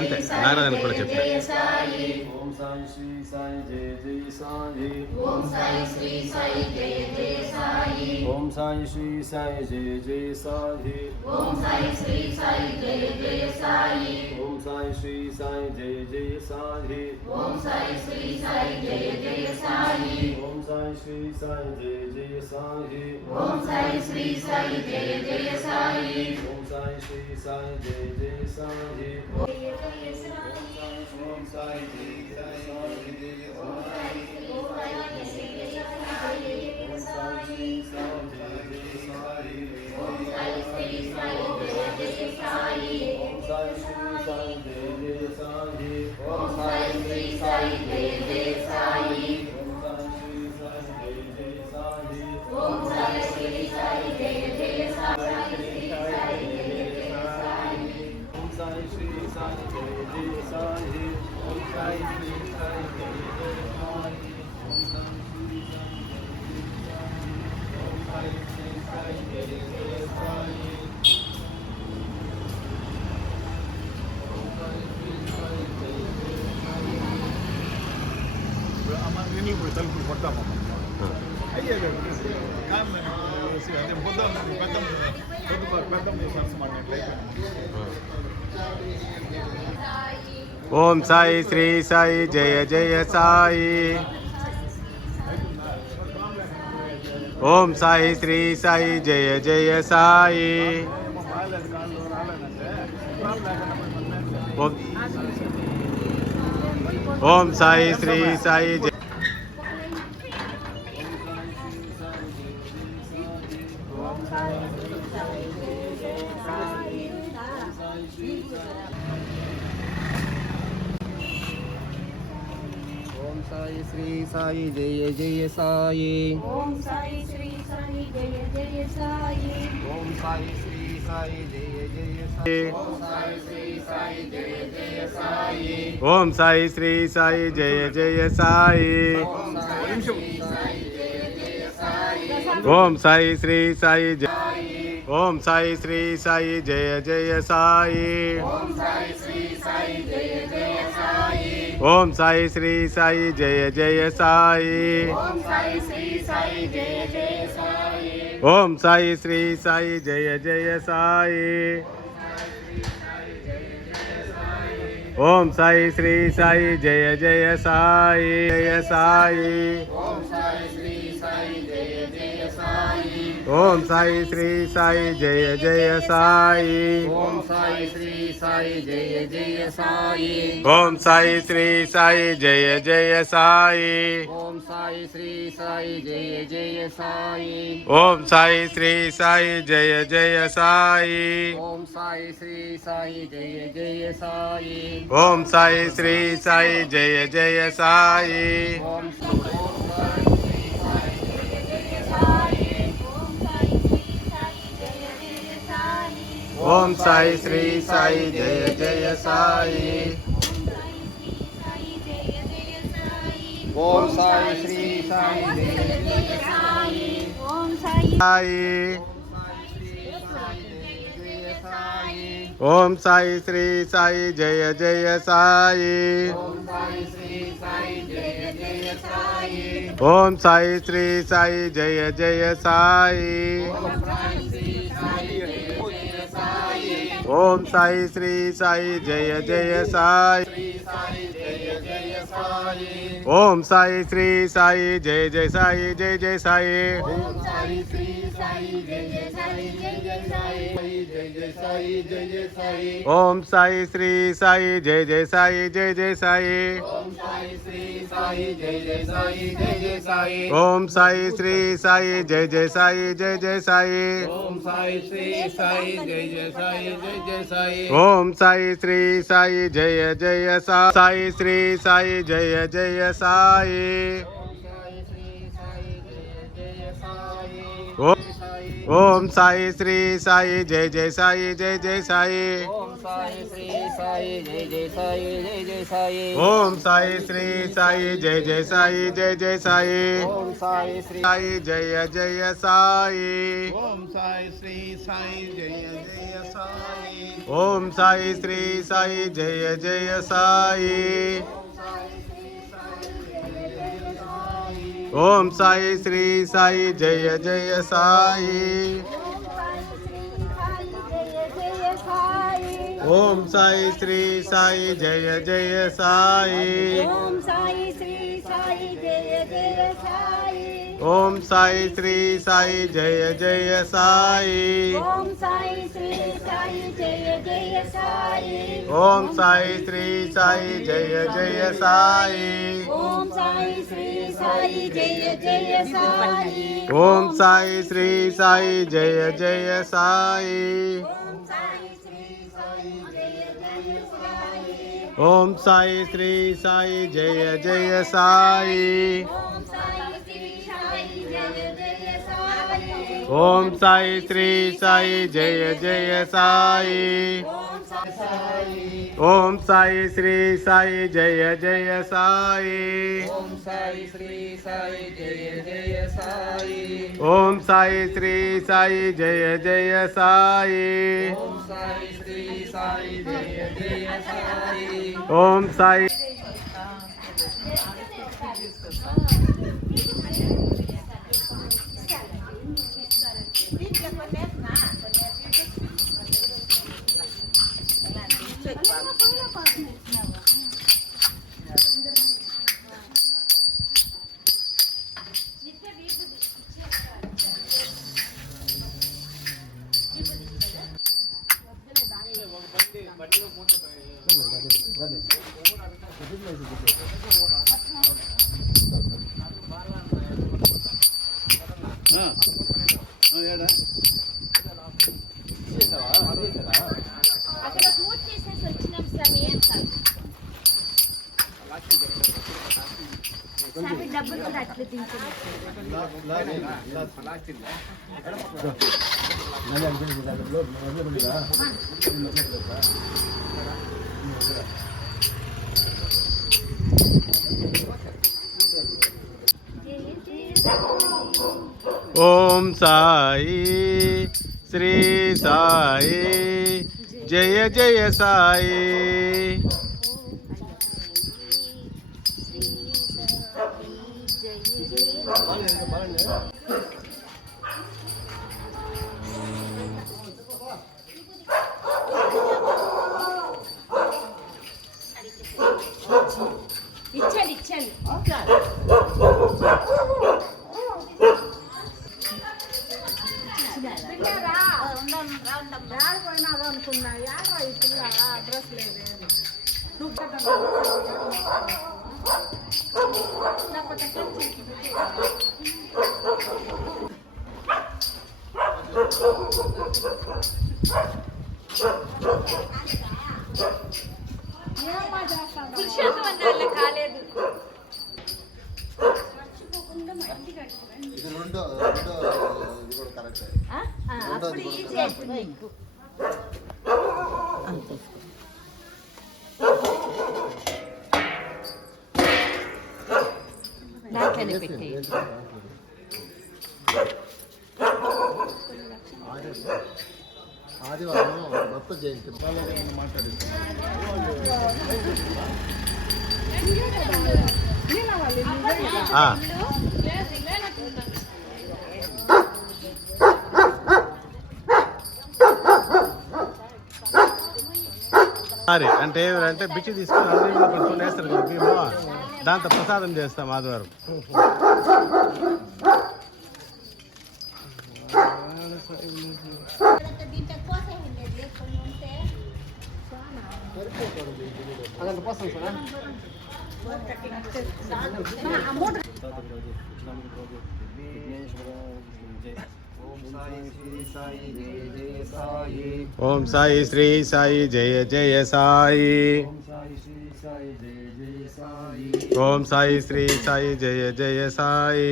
అంతే నాగరాజన్ కూడా చెప్పారు. ఓం సాయి శ్రీ సాయి జయ జయ సాయి. ఓం సాయి శ్రీ సాయి జయ జయ సాయి. ఓం సాయి శ్రీ సాయి జయ జయ సాయి. ఓం సాయి శ్రీ సాయి జయ జయ సాయి. ఓం సాయి శ్రీ సాయి జయ జయ సాయి. ఓం సాయి శ్రీ సాయి జయ జయ సాయి. ఓం సాయి శ్రీ సాయి జయ జయ సాయి. ఓం సాయి శ్రీ సాయి జయ జయ సాయి. ఓం సాయి శ్రీ సాయి జయ జయ సాయి. జయ జయ సాయి. ఓం సాయి శ్రీ సాయి జయ జయ సాయి. ఓం సాయి శ్రీ సాయి జయ జయ సాయి. ఓం సాయి శ్రీ సాయి జయ జయ సాయి. ఓం సాయి శ్రీ సాయి జయ జయ సాయి. ఓం సాయి శ్రీ సాయి జయ జయ సాయి. ఓం సాయి శ్రీ సాయి జయ జయ సాయి. ఓం సాయి శ్రీ సాయి జయ జయ సాయి. ఓం సాయి శ్రీ సాయి జయ జయ సాయి. ఓం సాయి శ్రీ సాయి జయ జయ సాయి. ఇప్పుడు తలుపులు కొట్టామమ్మా అయ్యేది అదే పొద్దున్న పెద్ద సరస్సు మాట్లాడలేదు. ఓం సాయి శ్రీ సాయి జయ జయ సాయి. ఓం సాయి శ్రీ సాయి జయ జయ సాయి. రాలేదు కాళ్ళు రాలేదంటే ఓం సాయి శ్రీ సాయి జయ. ఓం సాయి శ్రీ సాయి జయ జయ సాయి. ఓం సాయి శ్రీ సాయి జయ జయ సాయి. ఓం సాయి శ్రీ సాయి జయ జయ సాయి. ఓం సాయి శ్రీ సాయి జయ జయ సాయి. ఓం సాయి శ్రీ సాయి జయ. ఓం సాయి శ్రీ సాయి జయ జయ సాయి. ఓం సాయి శ్రీ సాయి జయ జయ సాయి. ఓం సాయి శ్రీ సాయి జయ జయ సాయి. ఓం సాయి శ్రీ సాయి జయ జయ సాయి. జయ సాయి. ఓం సాయి శ్రీ సాయి జయ జయ సాయి. ఓం సాయి శ్రీ సాయి జయ జయ సాయి. ఓం సాయి శ్రీ సాయి జయ జయ సాయి. ఓం సాయి శ్రీ సాయి జయ జయ సాయి. ఓం సాయి శ్రీ సాయి జయ జయ సాయి. ఓం సాయి శ్రీ సాయి జయ జయ సాయి. ఓం సాయి శ్రీ సాయి జయ జయ సాయి. ఓం ఓం సాయి శ్రీ సాయి జయ జయ సాయి. ఓం సాయి శ్రీ సాయి జయ జయ సాయి. ఓం సాయి సాయి. ఓం సాయి శ్రీ సాయి జయ జయ సాయి. ఓం సాయి శ్రీ సాయి జయ జయ సాయి. ఓం సాయి శ్రీ సాయి జయ జయ సాయి. ఓం సాయి శ్రీ సాయి జయ జయ సాయి జయ జయ సాయి. ఓం సాయి శ్రీ సాయి జయ జయ సాయి జయ జయ సాయి. ఓం సాయి శ్రీ సాయి జయ జయ సాయి జయ జయ సాయి. ఓం సాయి శ్రీ సాయి జయ జయ సాయి జయ జయ సాయి. ఓం సాయి శ్రీ సాయి జయ జయ సాయి జయ జయ సాయి. ఓం సాయి శ్రీ సాయి జయ జయ సాయి. శ్రీ సాయి జయ జయ సాయి. ఓం సాయి శ్రీ సాయి జయ జయ సాయి జయ జయ సాయి ఓం సాయి శ్రీ సాయి జయ జయ సాయి జయ జయ సాయి ఓం సాయి శ్రీ సాయి జయ జయ సాయి జయ జయ సాయి ఓం సాయి శ్రీ సాయి జయ జయ సాయి ఓం సాయి శ్రీ సాయి జయ జయ సాయి ఓం సాయి శ్రీ సాయి జయ జయ సాయి ఓం సాయి శ్రీ సాయి జయ జయ సాయి ఓం సాయి శ్రీ సాయి జయ జయ సాయి ఓం సాయి శ్రీ సాయి జయ జయ సాయి ఓం సాయి శ్రీ సాయి జయ జయ సాయి ఓం సాయి శ్రీ సాయి జయ జయ సాయి ఓం సాయి శ్రీ సాయి జయ జయ సాయి ఓం సాయి శ్రీ సాయి జయ జయ సాయి ఓం సాయి శ్రీ సాయి జయ జయ సాయి ఓం సాయి శ్రీ సాయి జయ జయ సాయి ఓం సాయి శ్రీ సాయి జయ జయ సాయి ఓం సాయి శ్రీ సాయి జయ జయ సాయి ఓం సాయి శ్రీ సాయి జయ జయ సాయి ఓం సాయి శ్రీ సాయి జయ జయ సాయి ఓం సాయి శ్రీ సాయి జయ జయ సాయి ఓం సాయి అక్కడ పూర్తి చేసేసి వచ్చినాం సమయం స్వామి డబ్బులు కూడా అట్లా తింటున్నాం ఓం సాయి శ్రీ సాయి జయ జయ సాయి ఇచ్చండి ఇచ్చండి అనుకున్నా యాడ్రా ఈ పిల్ల అడ్రస్ లేదే పురుషోత్తం అన్న కాలేదు ఇది రెండో ఇది కూడా కరెక్ట్ అప్పుడు ఈజీ అవుతుంది నీకు దాంట్లోనే పెట్టి ఆదివారం భక్త జయంతి మాట్లాడింది అంటే ఏమంటే బిచ్చి తీసుకొని అందరిలో కొంచెం వేస్తారు కదా మేము దాంతో ప్రసాదం చేస్తాం ఆదివారం అదంత పోస్తాం ఓం సాయి శ్రీ సాయి జయ జయ సాయి సాయి జయ జయ సాయి ఓం సాయి శ్రీ సాయి జయ జయ సాయి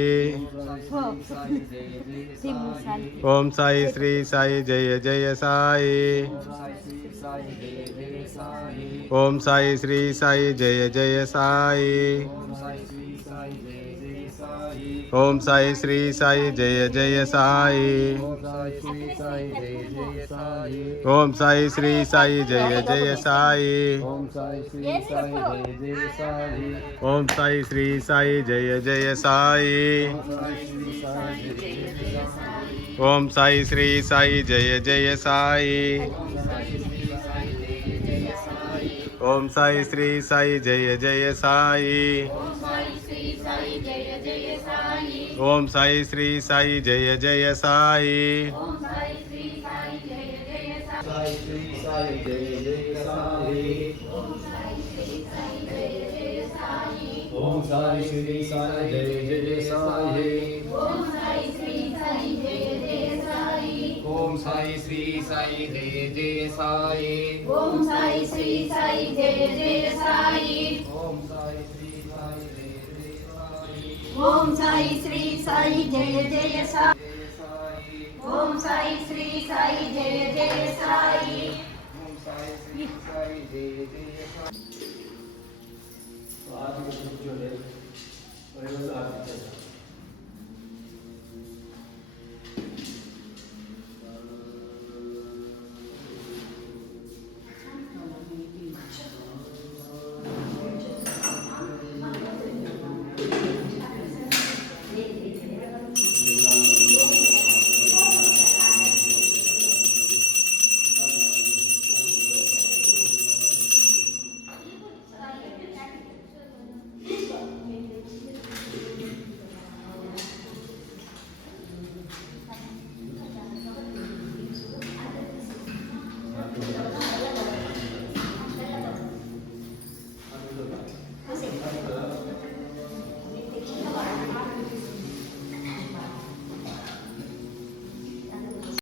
సాయి జయ జయ సాయి ఓం సాయి శ్రీ సాయి జయ జయ సాయి ఓం సాయి శ్రీ సాయి జయ జయ సాయి ఓం సాయి శ్రీ సాయి జయ జయ సాయి ఓం సాయి శ్రీ సాయి జయ జయ సాయి ఓం సాయి శ్రీ సాయి జయ జయ సాయి ఓం సాయి శ్రీ సాయి జయ జయ సాయి ఓం సాయి శ్రీ సాయి జయ జయ సాయి ఓం సాయి శ్రీ సాయి జయ జయ సాయి ఓం సాయి శ్రీ సాయి జయ జయ సాయి సాయి శ్రీ సాయి జయ జయ సాయి ఓం సాయి శ్రీ సాయి జయ జయ సాయి ఓం సాయి శ్రీ సాయి జయ జయ సాయి ఓం సాయి శ్రీ సాయి జయ జయ సాయి ఓం సాయి శ్రీ సాయి జయ జయ సాయి ఓం సాయి శ్రీ సాయి జయ జయ సాయి ఓం సాయి శ్రీ సాయి జయ జయ సాయి.